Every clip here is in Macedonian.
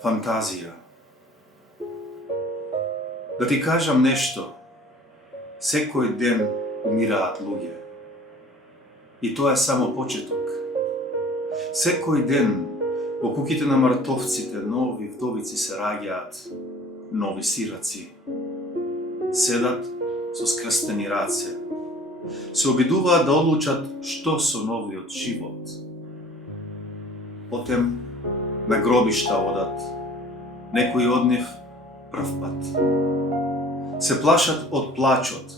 Фантазија. Да ти кажам нешто, секој ден умираат луѓе. И тоа е само почеток. Секој ден во куќите на мартовците нови вдовици се раѓаат, нови сираци. Седат со скрстени раце. Се обидуваат да одлучат што со новиот живот. Потем на гробишта одат, некои од нив прв пат. Се плашат од плачот,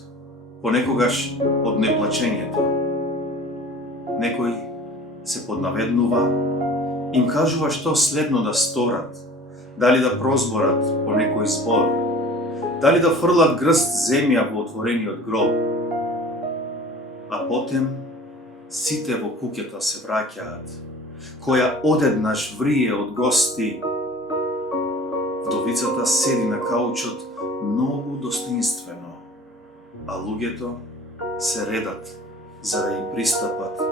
понекогаш од неплачењето. Некој се поднаведнува, им кажува што следно да сторат, дали да прозборат по некој збор, дали да фрлат грст земја во отворениот гроб. А потем сите во куќата се враќаат, која одеднаш врие од гости. Вдовицата седи на каучот многу достоинствено, а луѓето се редат за да ја пристапат.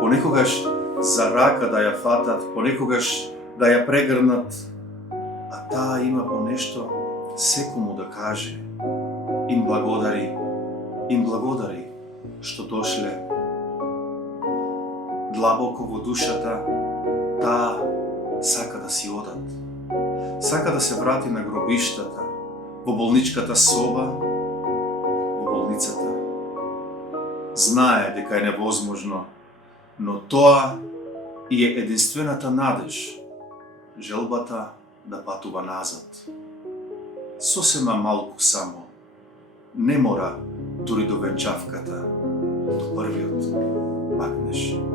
Понекогаш за рака да ја фатат, понекогаш да ја прегрнат, а таа има по нешто секому да каже. Им благодари што дошле. Длабоко во душата, таа сака да си одат. Сака да се врати на гробиштата, во болничката соба, во болницата. Знае дека е невозможно, но тоа и е единствената надеж, желбата да патува назад. Сосема малку само, не мора дури до венчавката, до првиот пакнеш.